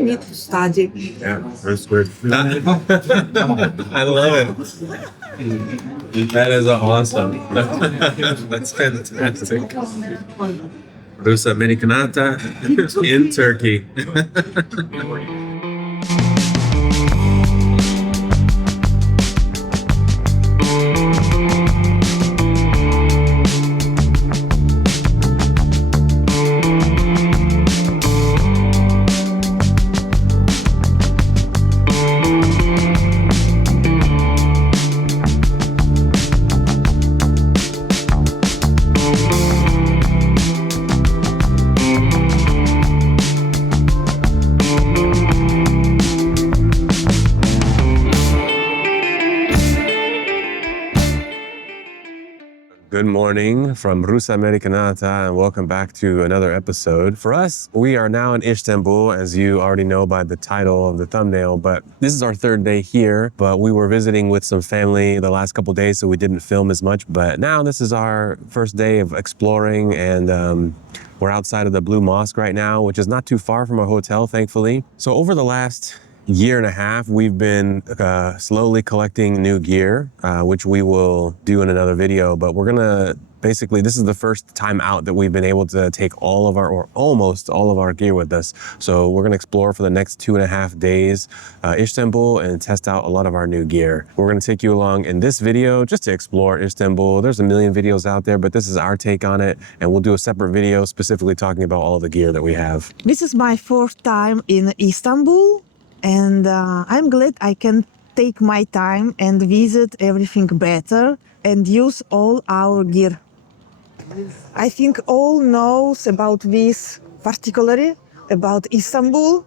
you need to study. Yeah, that's good. I love it. That is awesome. That's fantastic. RussAmericanata in Turkey. Good morning from RussAmericanata and welcome back to another episode. For us, we are now in Istanbul, as you already know by the title of the thumbnail, but this is our third day here, but we were visiting with some family the last couple days, so we didn't film as much, but now this is our first day of exploring and we're outside of the Blue Mosque right now, which is not too far from our hotel, thankfully. So over the last year and a half, we've been slowly collecting new gear, which we will do in another video, but we're gonna basically, this is the first time out that we've been able to take all of our, or almost all of our gear with us. So we're gonna explore for the next 2.5 days Istanbul and test out a lot of our new gear. We're gonna take you along in this video just to explore Istanbul. There's a million videos out there, but this is our take on it, and we'll do a separate video specifically talking about all the gear that we have. This is my fourth time in Istanbul, and I'm glad I can take my time and visit everything better and use all our gear. I think all knows about this, particularly about Istanbul.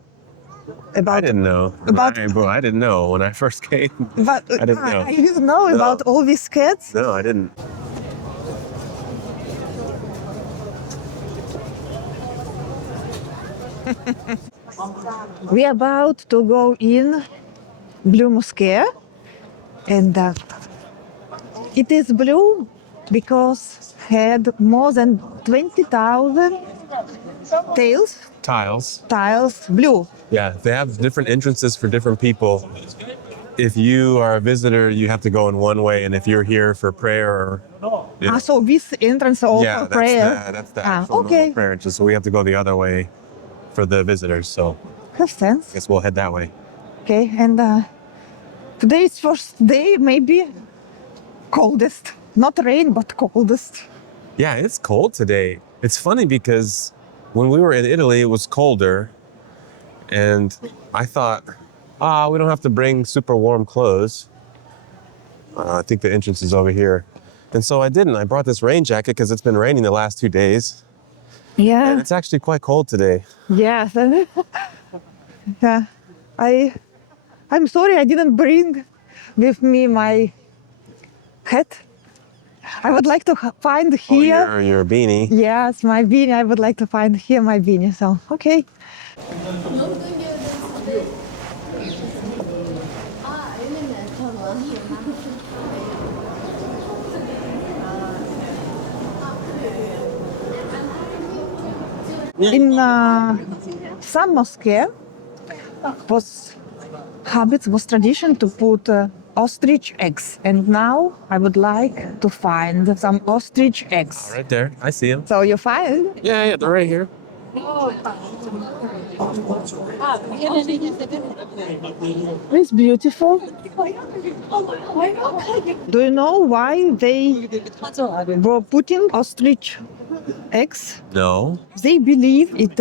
I didn't know. I didn't know when I first came. But I didn't know. I didn't know about all these cats. No, I didn't. We are about to go in Blue Mosque, and it is blue because had more than 20,000 tiles blue. Yeah, they have different entrances for different people. If you are a visitor, you have to go in one way, and if you're here for prayer, So this entrance all for prayer. That's the actual normal prayer entrance. So we have to go the other way for the visitors. So Makes sense. I guess we'll head that way. Okay, and today is first day, maybe coldest. Not rain, but coldest. Yeah, it's cold today. It's funny because when we were in Italy, it was colder. And I thought, we don't have to bring super warm clothes. I think the entrance is over here. And so I didn't. I brought this rain jacket because it's been raining the last 2 days. Yeah. And it's actually quite cold today. Yeah. Yeah. I'm sorry I didn't bring with me my hat. I would like to find here. Oh, your beanie. Yes, my beanie. I would like to find here my beanie. So, okay. In some mosque was tradition to put ostrich eggs, and now I would like to find some ostrich eggs. Right there, I see them. So you find? Yeah, they're right here. It's beautiful. Do you know why they were putting ostrich eggs? No. They believe it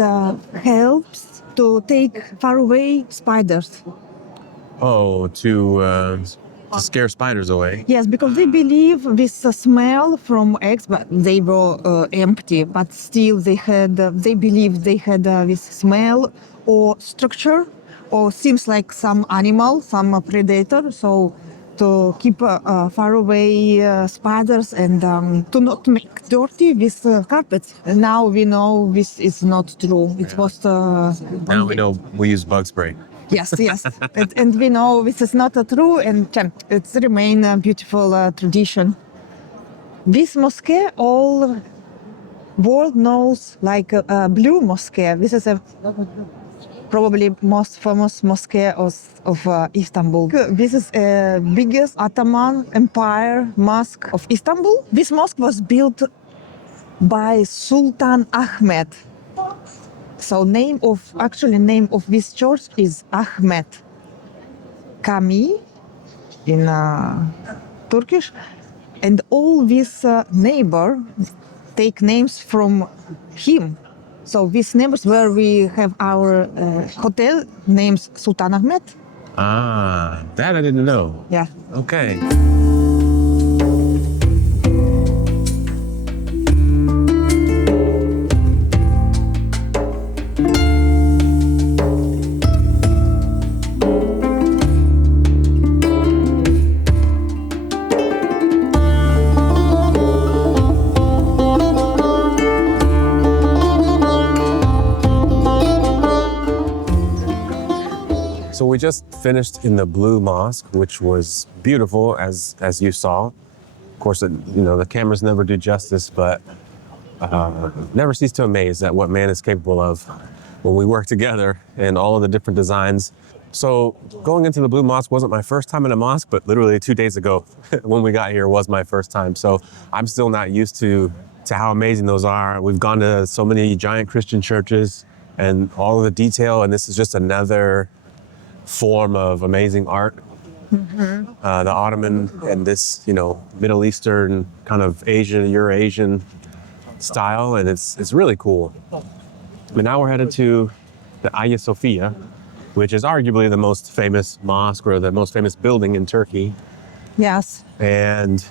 helps to take far away spiders. Oh, to scare spiders away. Yes, because they believe this smell from eggs, but they were empty, but still they believe they had this smell or structure, or seems like some animal, some predator. So to keep far away spiders and to not make dirty with carpets. And now we know this is not true. It was. Now we know we use bug spray. Yes, yes. and we know this is not true, and it's remain a beautiful tradition. This mosque, all world knows like Blue Mosque. This is a probably most famous mosque of Istanbul. This is biggest Ottoman Empire mosque of Istanbul. This mosque was built by Sultan Ahmed. So name of this church is Ahmed Kami in Turkish, and all these neighbor take names from him. So these neighbors where we have our hotel names Sultan Ahmed. Ah, that I didn't know. Yeah. Okay. So we just finished in the Blue Mosque, which was beautiful, as you saw. Of course, the cameras never do justice, but never cease to amaze at what man is capable of when we work together and all of the different designs. So going into the Blue Mosque wasn't my first time in a mosque, but literally 2 days ago when we got here was my first time. So I'm still not used to how amazing those are. We've gone to so many giant Christian churches and all of the detail, and this is just another form of amazing art. The Ottoman and this, Middle Eastern kind of Asian, Eurasian style, and it's really cool. But now we're headed to the Hagia Sophia, which is arguably the most famous mosque or the most famous building in Turkey. Yes. And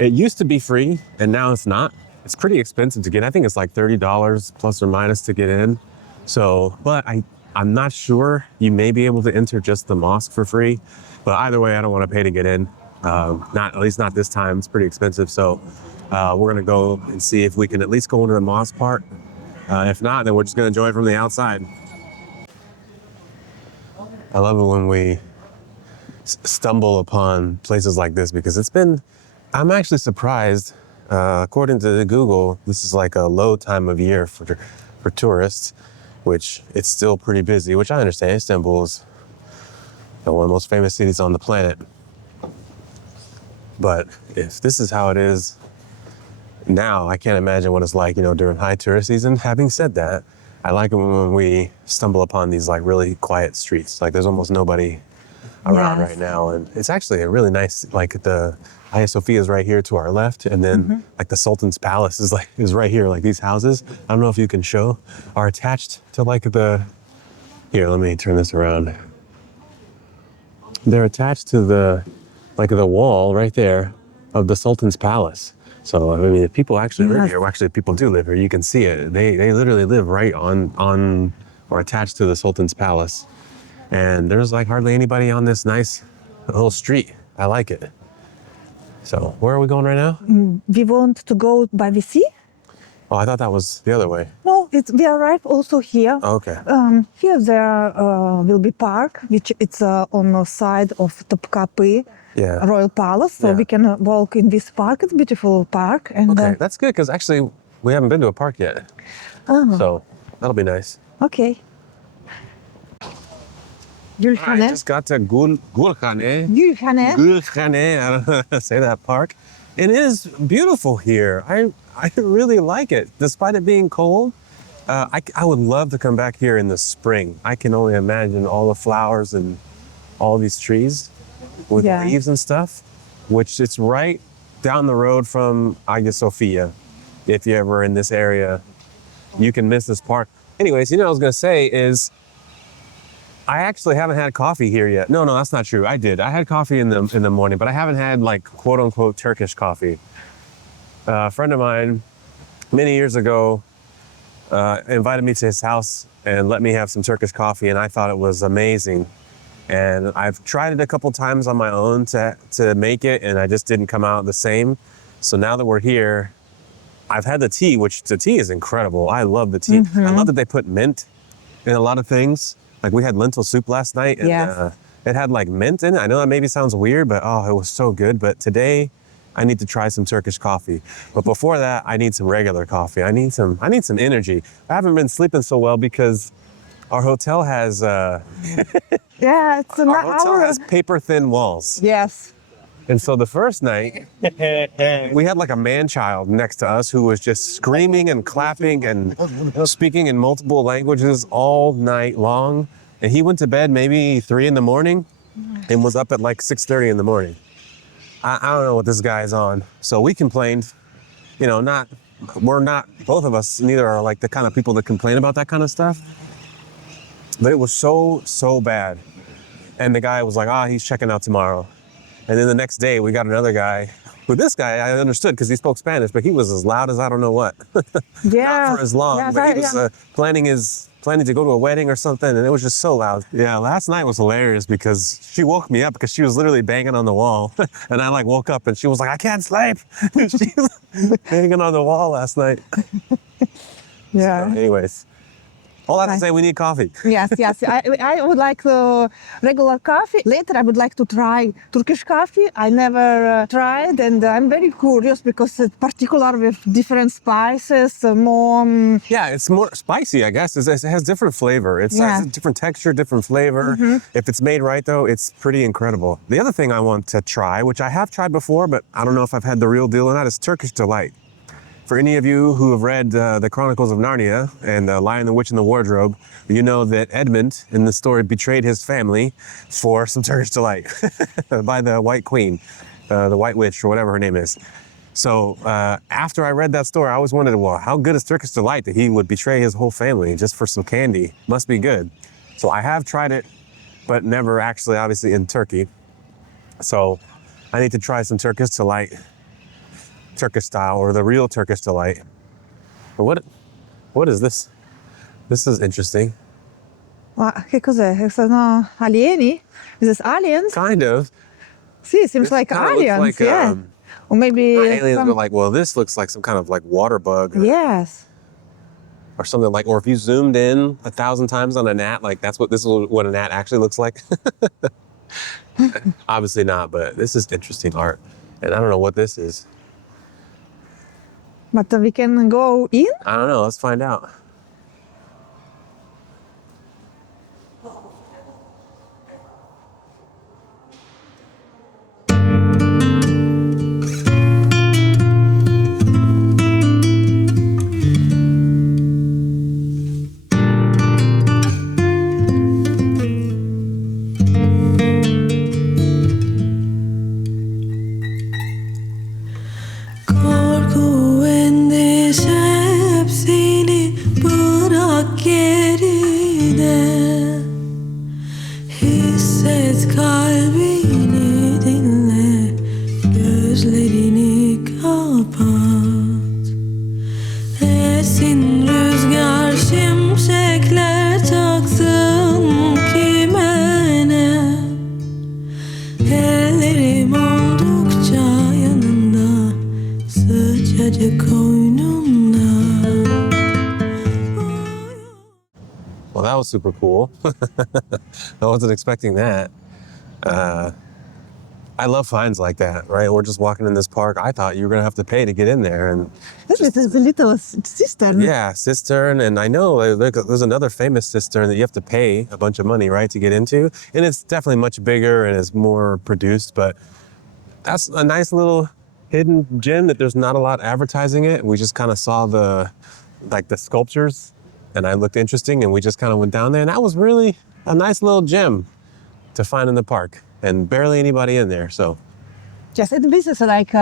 it used to be free, and now it's not. It's pretty expensive to get. I think it's like $30 plus or minus to get in. So, but I'm not sure. You may be able to enter just the mosque for free, but either way, I don't want to pay to get in. At least not this time. It's pretty expensive. So we're gonna go and see if we can at least go into the mosque part. If not, then we're just gonna enjoy it from the outside. I love it when we stumble upon places like this because I'm actually surprised. According to Google, this is like a low time of year for tourists, which it's still pretty busy, which I understand. Istanbul is one of the most famous cities on the planet. But if this is how it is now, I can't imagine what it's like, during high tourist season. Having said that, I like it when we stumble upon these like really quiet streets. Like there's almost nobody around right now. And it's actually a really nice, like the Hagia Sophia is right here to our left. And then like the Sultan's Palace is right here. Like these houses, I don't know if you can show, are attached to like here, let me turn this around. They're attached to the wall right there of the Sultan's Palace. So, I mean, if people actually live here, people do live here, you can see it. They literally live right on or attached to the Sultan's Palace. And there's like hardly anybody on this nice little street. I like it. So, where are we going right now? We want to go by the sea. Oh, I thought that was the other way. No, we arrive also here. Oh, okay. Here there will be park, which it's on the side of Topkapi Royal Palace. So we can walk in this park. It's a beautiful park. And, okay, that's good because actually we haven't been to a park yet. So that'll be nice. Okay. Gülhane. I just got to Gülhane. I don't know how to say that park. It is beautiful here. I really like it, despite it being cold. I would love to come back here in the spring. I can only imagine all the flowers and all these trees with leaves and stuff, which it's right down the road from Hagia Sophia. If you're ever in this area, you can miss this park. Anyways, what I was gonna say is, I actually haven't had coffee here yet. No, that's not true. I did. I had coffee in the morning, but I haven't had like quote unquote Turkish coffee. A friend of mine many years ago invited me to his house and let me have some Turkish coffee, and I thought it was amazing. And I've tried it a couple times on my own to make it, and I just didn't come out the same. So now that we're here, I've had the tea, which the tea is incredible. I love the tea. I love that they put mint in a lot of things. Like we had lentil soup last night, and it had like mint in it. I know that maybe sounds weird, but it was so good. But today, I need to try some Turkish coffee. But before that, I need some regular coffee. I need some energy. I haven't been sleeping so well because Our hotel has Yeah, it's an our hotel hour. has paper thin walls. Yes. And so the first night, we had like a man-child next to us who was just screaming and clapping and speaking in multiple languages all night long. And he went to bed maybe 3 in the morning and was up at like 6:30 in the morning. I don't know what this guy is on. So we complained, you know, we're not, both of us, neither are like the kind of people that complain about that kind of stuff. But it was so bad. And the guy was like, he's checking out tomorrow. And then the next day, we got another guy. But this guy, I understood because he spoke Spanish, but he was as loud as I don't know what. Yeah. Not for as long, Yes, but he was planning to go to a wedding or something, and it was just so loud. Yeah, last night was hilarious because she woke me up because she was literally banging on the wall. And I like woke up and she was like, I can't sleep. She was banging on the wall last night. Yeah. So anyways. All that to say, we need coffee. Yes. I would like the regular coffee. Later, I would like to try Turkish coffee. I never tried, and I'm very curious because it's particular with different spices, more. Yeah, it's more spicy, I guess. It has different flavor. It has a different texture, different flavor. If it's made right, though, it's pretty incredible. The other thing I want to try, which I have tried before, but I don't know if I've had the real deal or not, is Turkish Delight. For any of you who have read the Chronicles of Narnia and Lion, the Witch, and the Wardrobe, you know that Edmund in the story betrayed his family for some Turkish Delight by the White Queen, the White Witch, or whatever her name is. So after I read that story, I always wondered, well, how good is Turkish Delight that he would betray his whole family just for some candy? Must be good. So I have tried it, but never actually, obviously, in Turkey. So I need to try some Turkish Delight. Turkish style, or the real Turkish Delight. But what is this? This is interesting. Che cos'è? Sono alieni? Is this aliens? Kind of. See, seems This like kinda looks aliens. like, Yeah. Or maybe not aliens, some- but like, well, this looks like some kind of like water bug. Yes. Or something like, or if you zoomed in 1,000 times on a gnat, like this is what a gnat actually looks like. Obviously not, but this is interesting art. And I don't know what this is. But we can go in? I don't know, let's find out. Korku endişe hepsini bırak geride. Hisset kalbini dinle, gözlerini kapat. Esin rüzgar şimşekler çaksın kime ne. Ellerim oldukça yanında, sıcacık koynunda. Well, that was super cool. I wasn't expecting that. I love finds like that, right? We're just walking in this park. I thought you were going to have to pay to get in there. And This is a little cistern. yeah, cistern. And I know there's another famous cistern that you have to pay a bunch of money, right, to get into. And it's definitely much bigger and it's more produced. But that's a nice little hidden gem that there's not a lot advertising it. We just kind of saw the sculptures and I looked interesting and we just kind of went down there. And that was really a nice little gem to find in the park and barely anybody in there. So Yes, and this is like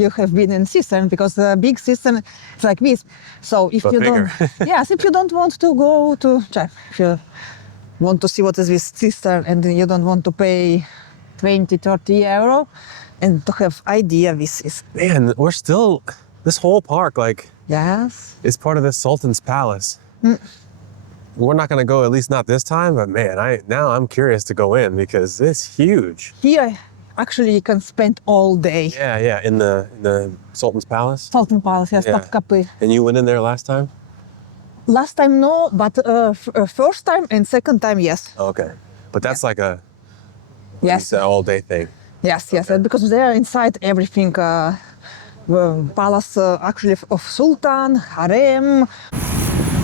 you have been in cistern because the big cistern is like this. So if But you bigger. don't, yes, if you don't want to go to, if you want to see what is this cistern and you don't want to pay 20, 30 euro and to have idea this is. man, we're still, this whole park, like, Yes. is part of the Sultan's Palace. We're not going to go, at least not this time, but man, now I'm curious to go in because it's huge. Here, actually, you can spend all day. Yeah, in the Sultan's Palace. Sultan Palace, yes, Yeah. Topkapı. And you went in there last time? Last time, no, but first time and second time, yes. Okay. But that's like a, Yes. it's an all day thing. Yes, because they are inside everything. Palace actually of Sultan, harem.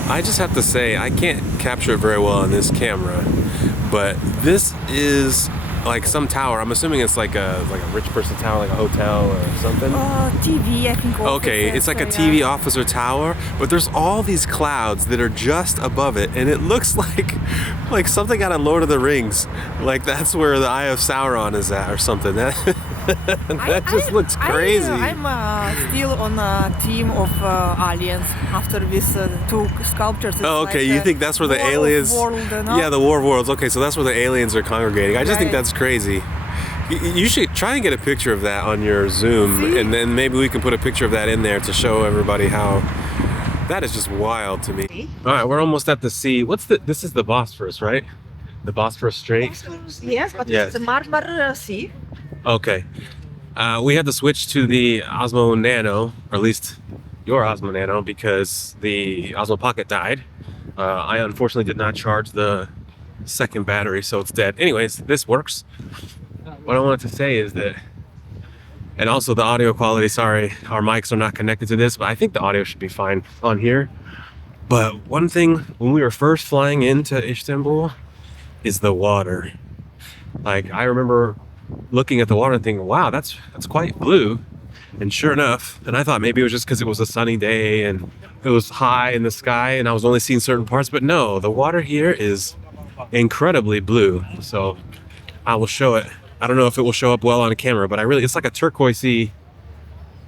I just have to say, I can't capture it very well on this camera, but this is like some tower. I'm assuming it's like a rich person tower, like a hotel or something. TV, I think. Okay, it's like a TV officer tower, but there's all these clouds that are just above it, and it looks like something out of Lord of the Rings. Like that's where the Eye of Sauron is at or something. That just looks crazy. I'm still on a team of aliens after these two sculptures. It's Oh, okay. like You think that's where the War of aliens? World, no? Yeah, the War of Worlds. Okay, so that's where the aliens are congregating. I just think Right. that's crazy. You should try and get a picture of that on your Zoom, See? and then maybe we can put a picture of that in there to show everybody how. That is just wild to me. All right, we're almost at the sea. This is the Bosphorus, right? The Bosphorus Strait. Yes, but Yes. it's the Marmara Sea. Okay. We had to switch to the Osmo Nano, or at least your Osmo Nano, because the Osmo Pocket died. I unfortunately did not charge the second battery, so it's dead. Anyways, this works. What I wanted to say is that, and also the audio quality, sorry, our mics are not connected to this, but I think the audio should be fine on here. But one thing, when we were first flying into Istanbul, is the water. Like, I remember looking at the water and thinking, wow, that's quite blue. And sure enough, and I thought maybe it was just because it was a sunny day and it was high in the sky and I was only seeing certain parts, but no, the water here is incredibly blue. So I will show it. I don't know if it will show up well on camera, but it's like a turquoisey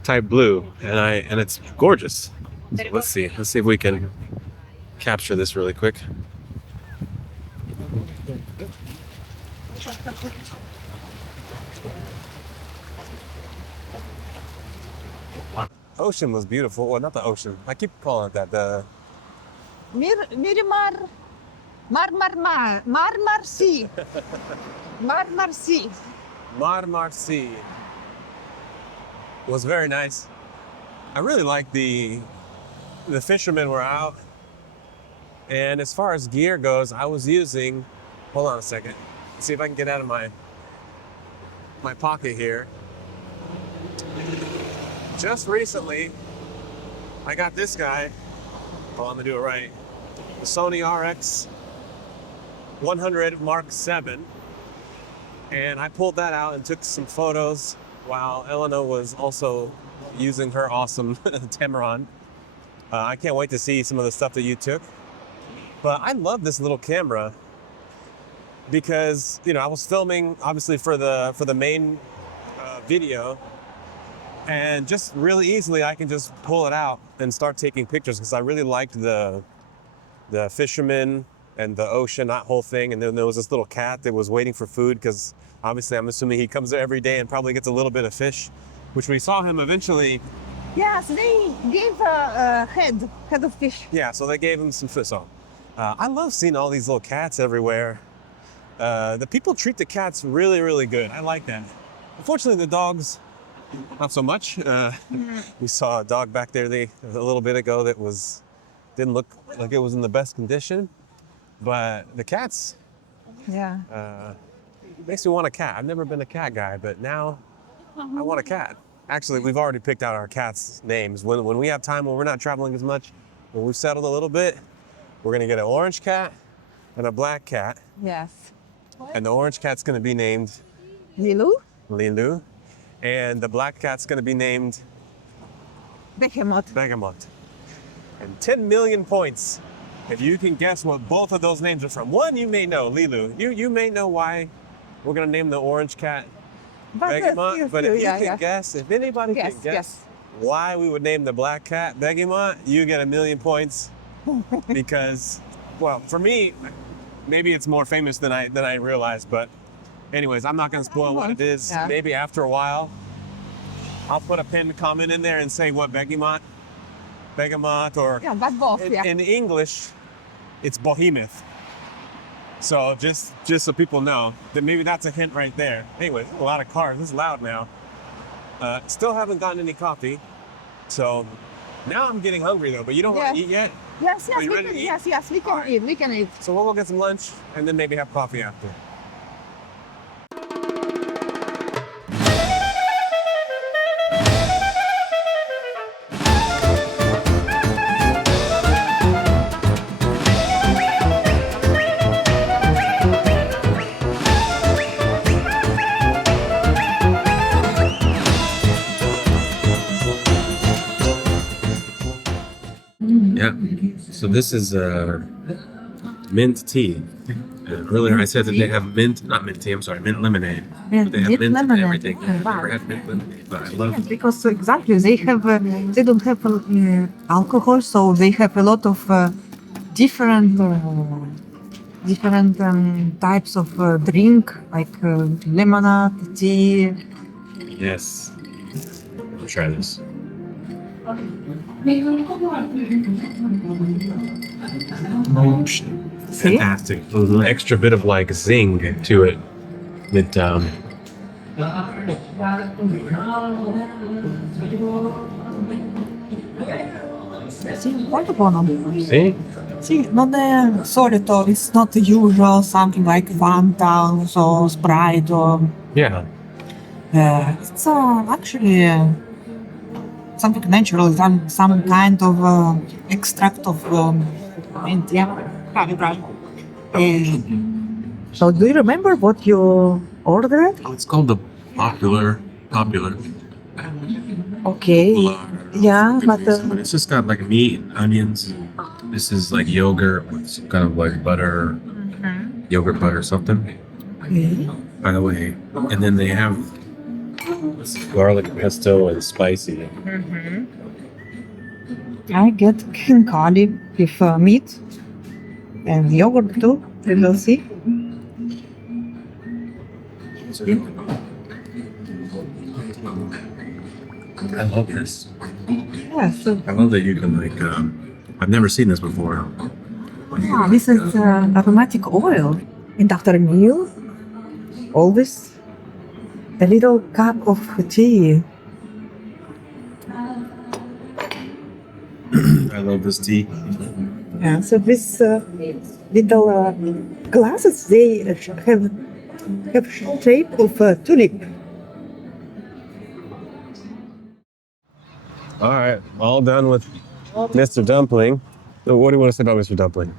type blue, and it's gorgeous. So let's see if we can capture this really quick. Ocean was beautiful. Well, not the ocean. I keep calling it that. The Marmar Sea. Marmar Sea. Marmara Sea was very nice. I really like the fishermen were out. And as far as gear goes, I was using, hold on a second. Let's see if I can get out of my pocket here. Just recently, I got this guy. Well, I'm gonna do it right. The Sony RX 100 Mark 7. And I pulled that out and took some photos while Elena was also using her awesome Tamron. I can't wait to see some of the stuff that you took. But I love this little camera because, I was filming obviously for the main video, and just really easily I can just pull it out and start taking pictures because I really liked the fishermen and the ocean, that whole thing. And then there was this little cat that was waiting for food because obviously I'm assuming he comes there every day and probably gets a little bit of fish, which we saw him eventually. Yes, they gave a head of fish. Yeah, so they gave him some fish. So, I love seeing all these little cats everywhere. The people treat the cats really, really good. I like that. Unfortunately, the dogs, not so much. We saw a dog back there a little bit ago that didn't look like it was in the best condition. But the cats, Yeah. makes me want a cat. I've never been a cat guy, but now I want a cat. Actually, we've already picked out our cats' names. When we have time, when we're not traveling as much, when we've settled a little bit, we're gonna get an orange cat and a black cat. Yes. And the orange cat's gonna be named Lilu, and the black cat's gonna be named Behemoth. Begamot. And 10 million points if you can guess what both of those names are from. One, you may know, Lilu. You may know why we're gonna name the orange cat Begamot, but if you can guess, if anybody can guess why we would name the black cat Begamot, you get 1 million points. Because, well, for me, maybe it's more famous than I realized, but anyways, I'm not gonna spoil what it is. Yeah. Maybe after a while, I'll put a pinned comment in there and say what Begamot, or but both, in English, it's Behemoth. So just so people know that maybe that's a hint right there. Anyway, a lot of cars. This is loud now. Still haven't gotten any coffee, so now I'm getting hungry though. But you don't want to eat yet. Yes, Are you ready to eat? yes, we can eat. We can eat. So we'll go get some lunch and then maybe have coffee after. So this is mint tea. Earlier I said that they have not mint tea, I'm sorry, mint lemonade. Yeah, But they have mint mint lemonade. and everything. Yeah, I've wow. never had mint lemonade, but I love Yes, it. because exactly they don't have alcohol, so they have a lot of different types of drink like lemonade, tea. Yes. I'll try this. See? Fantastic. A little extra bit of like zing to it. That See, what about see? See, not the solito. It's not the usual something like Fanta or Sprite or. Yeah. It's actually something natural, some kind of extract of mint. Yeah, right. So, do you remember what you ordered? Oh, it's called the popular. Okay. Yeah, but But it's just got like meat and onions. This is like yogurt with some kind of like butter, yogurt butter something. okay. By the way, and then they have this garlic pesto and spicy. I get king curry with meat and yogurt too. We will see. I love this. Yes. I love that you can like. I've never seen this before. This is aromatic oil. And after a meal, always a little cup of tea. I love this tea. Yeah, so this little glasses, they have shape of a tulip. All right, all done with Mr. Dumpling. So what do you want to say about Mr. Dumpling?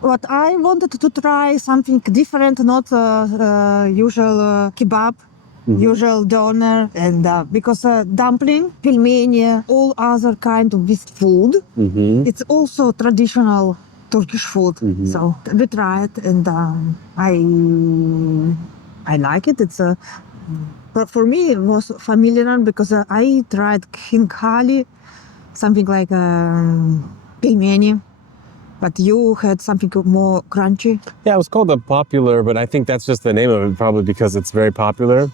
But I wanted to try something different, not usual kebab, usual doner, and because dumpling, pilmeni, all other kind of this food, it's also traditional Turkish food. So we tried, and I like it. It's but for me it was familiar because I tried khinkali, something like pilmeni. But you had something more crunchy. Yeah, it was called the Popular, but I think that's just the name of it, probably because it's very popular.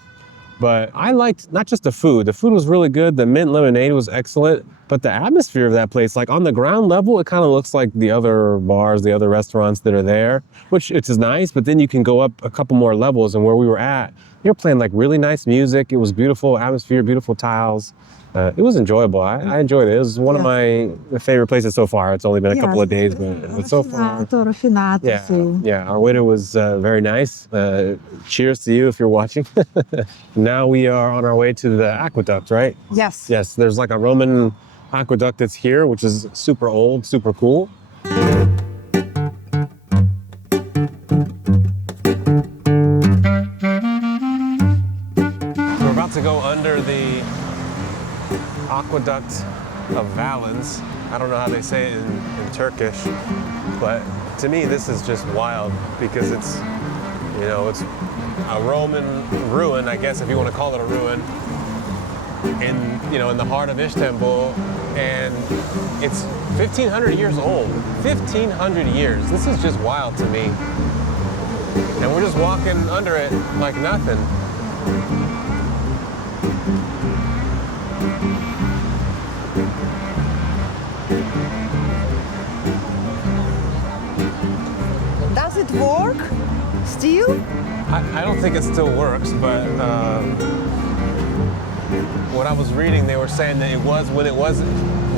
But I liked not just the food. The food was really good. The mint lemonade was excellent. But the atmosphere of that place, like on the ground level, it kind of looks like the other bars, the other restaurants that are there, which it's nice. But then you can go up a couple more levels. And where we were at, they were playing like really nice music. It was beautiful atmosphere, beautiful tiles. It was enjoyable. I enjoyed it. It was one of my favorite places so far. It's only been a couple of days, but so far. Yeah, our waiter was very nice. Cheers to you if you're watching. Now we are on our way to the aqueduct, right? Yes. Yes, there's like a Roman aqueduct that's here, which is super old, super cool. We're about to go under the Aqueduct of Valens. I don't know how they say it in Turkish, but to me this is just wild because it's, you know, it's a Roman ruin, I guess if you want to call it a ruin, in, you know, in the heart of Istanbul, and it's 1,500 years old. 1,500 years. This is just wild to me. And we're just walking under it like nothing. Does it work still? I don't think it still works, but what I was reading, they were saying that it was, when it wasn't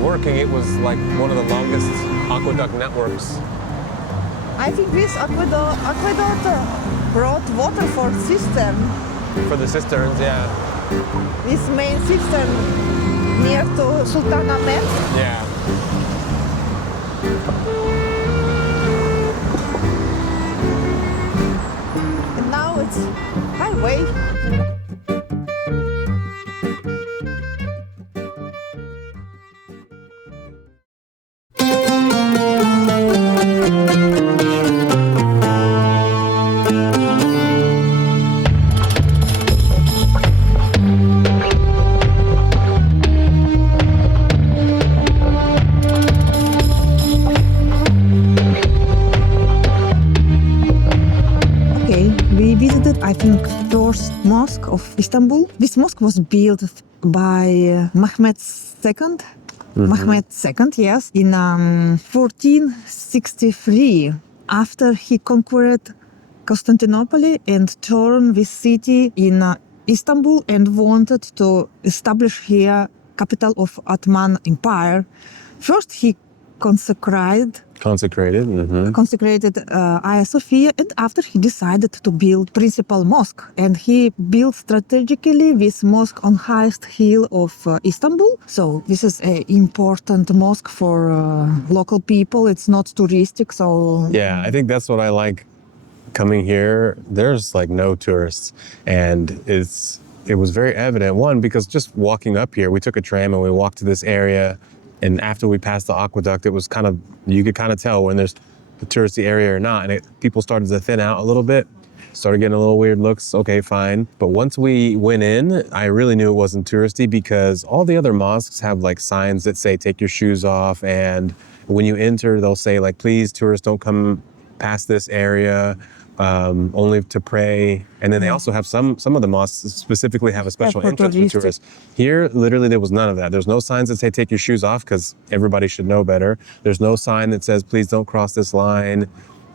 working, it was like one of the longest aqueduct networks. I think this aqueduct brought water for cistern. For the cisterns, yeah. This main cistern near to Sultan Ahmet. Yeah. And now it's highway. day, we visited, I think, first mosque of Istanbul. This mosque was built by Mehmet II. Mehmet II, yes, in 1463, after he conquered Constantinople and turned this city in Istanbul and wanted to establish here capital of Ottoman Empire. First, he consecrated Hagia Sophia, and after he decided to build principal mosque, and he built strategically this mosque on highest hill of Istanbul. So this is an important mosque for local people. It's not touristic, so Yeah, I think that's what I like coming here. There's like no tourists, and it was very evident. One, because just walking up here, we took a tram and we walked to this area. And after we passed the aqueduct, it was you could kind of tell when there's the touristy area or not. And people started to thin out a little bit, started getting a little weird looks. Okay, fine. But once we went in, I really knew it wasn't touristy because all the other mosques have like signs that say, take your shoes off. And when you enter, they'll say like, please, tourists don't come past this area. Only to pray. And then they also have some of the mosques specifically have a special entrance for tourists. Here, literally, there was none of that. There's no signs that say take your shoes off because everybody should know better. There's no sign that says please don't cross this line.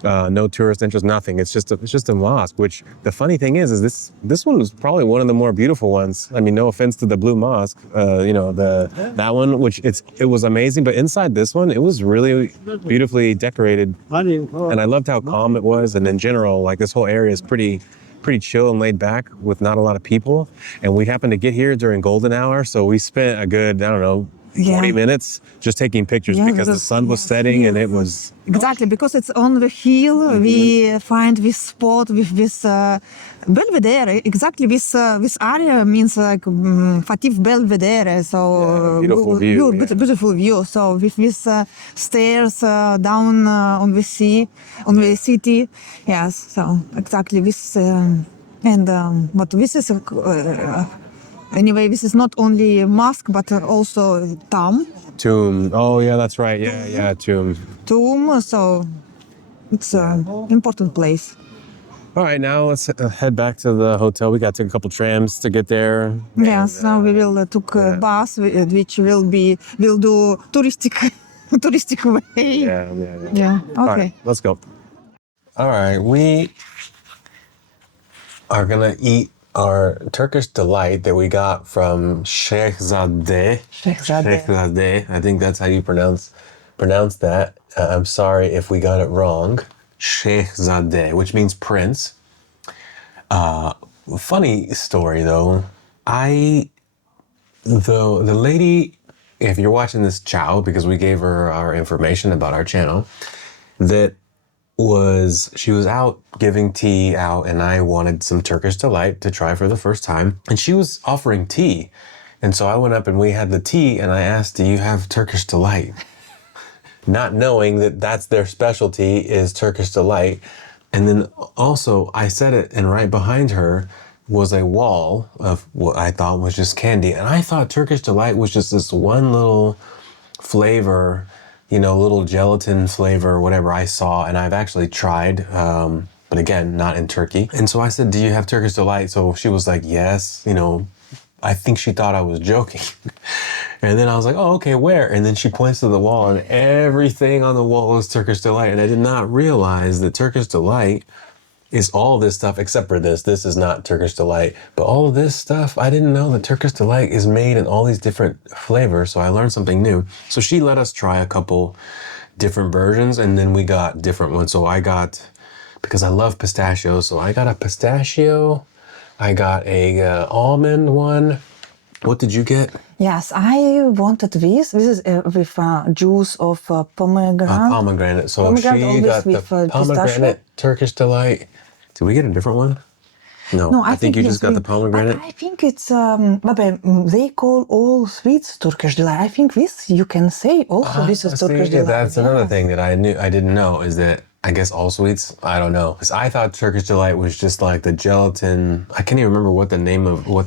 No tourist interest, nothing. It's just a mosque. Which the funny thing is this one was probably one of the more beautiful ones. I mean, no offense to the Blue Mosque, that one, which it was amazing. But inside this one, it was really beautifully decorated, and I loved how calm it was. And in general, like this whole area is pretty chill and laid back with not a lot of people. And we happened to get here during golden hour, so we spent a good 40 minutes just taking pictures because the sun was setting and it was... Exactly, because it's on the hill, we find this spot with this belvedere. Exactly, this area means like Fatih Belvedere, so beautiful view. So with these stairs down on the sea, on the city, yes. So exactly this, but this is anyway. This is not only a mosque but also tomb. Oh yeah, that's right. Yeah, tomb. So it's an important place. All right, now let's head back to the hotel. We got to take a couple trams to get there. Yes, now we will took a bus, which will do touristic way. Yeah. Okay. All right, let's go. All right, we are gonna eat our Turkish Delight that we got from Şehzade. I think that's how you pronounce that. I'm sorry if we got it wrong. Şehzade, which means prince. Funny story though. The lady, if you're watching this, ciao, because we gave her our information about our channel, she was out giving tea out, and I wanted some Turkish Delight to try for the first time, and she was offering tea. And so I went up and we had the tea, and I asked, do you have Turkish Delight? Not knowing that that's their specialty is Turkish Delight. And then also I said it, and right behind her was a wall of what I thought was just candy. And I thought Turkish Delight was just this one little flavor, little gelatin flavor, whatever I saw. And I've actually tried, but again, not in Turkey. And so I said, do you have Turkish Delight? So she was like, yes, I think she thought I was joking. And then I was like, oh, okay, where? And then she points to the wall, and everything on the wall is Turkish Delight. And I did not realize that Turkish Delight is all this stuff except for this. This is not Turkish Delight. But all of this stuff, I didn't know that Turkish Delight is made in all these different flavors. So I learned something new. So she let us try a couple different versions, and then we got different ones. So I got, because I love pistachio, so I got a pistachio. I got a almond one. What did you get? Yes, I wanted this. This is with juice of pomegranate. Pomegranate. So she got the pomegranate Turkish Delight. Did we get a different one? No, I think you just got the pomegranate. I think it's, they call all sweets Turkish Delight. I think this, you can say also this is Turkish Delight. That's another thing that I didn't know, is that I guess all sweets, I don't know. Because I thought Turkish Delight was just like the gelatin. I can't even remember what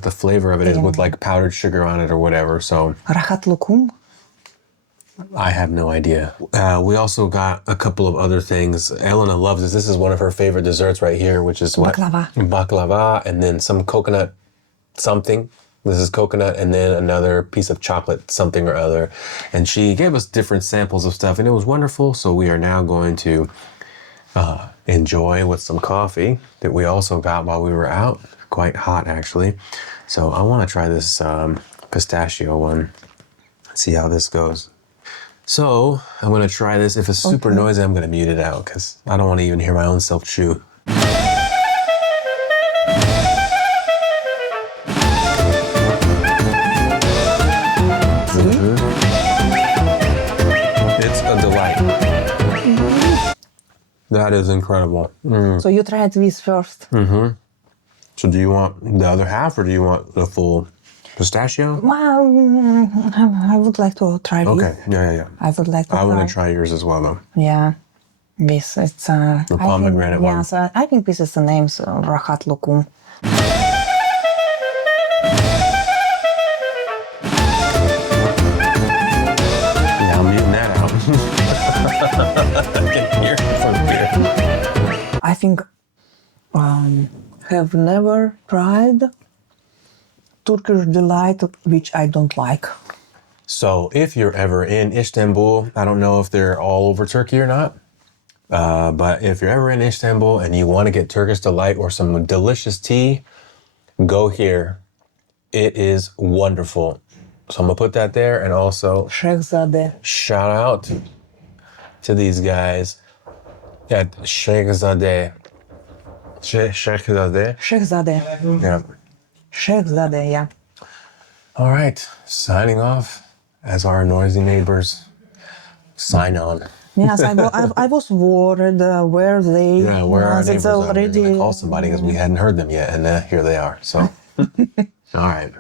the flavor of it is with like powdered sugar on it or whatever. So Rahat lokum. I have no idea. We also got a couple of other things. Elena loves this. This is one of her favorite desserts right here, which is what? Baklava. Baklava, and then some coconut something. This is coconut, and then another piece of chocolate something or other. And she gave us different samples of stuff, and it was wonderful. So we are now going to enjoy with some coffee that we also got while we were out. Quite hot, actually. So I want to try this pistachio one. See how this goes. So I'm going to try this. If it's super noisy, I'm going to mute it out because I don't want to even hear my own self chew. It's a delight. That is incredible. So you tried this first. So do you want the other half or do you want the full pistachio? Well, I would like to try this. Okay, yeah. I would like to I try. want to try yours as well, though. Yeah. This, it's... The pomegranate one. Yes, I think this is the name, so Rahat Lokum. Yeah, I'm eating that out. I can hear it from here. I think have never tried Turkish Delight, which I don't like. So if you're ever in Istanbul, I don't know if they're all over Turkey or not, but if you're ever in Istanbul and you want to get Turkish Delight or some delicious tea, go here. It is wonderful. So I'm going to put that there, and also Şehzade. shout out to these guys at Şehzade. Şehzade. Şehzade. Yeah. Şehzade, yeah. All right, signing off as our noisy neighbors sign on. Yes, I was worried where they... Yeah, where are our it's neighbors? I was already... gonna call somebody because we hadn't heard them yet, and here they are. So, all right.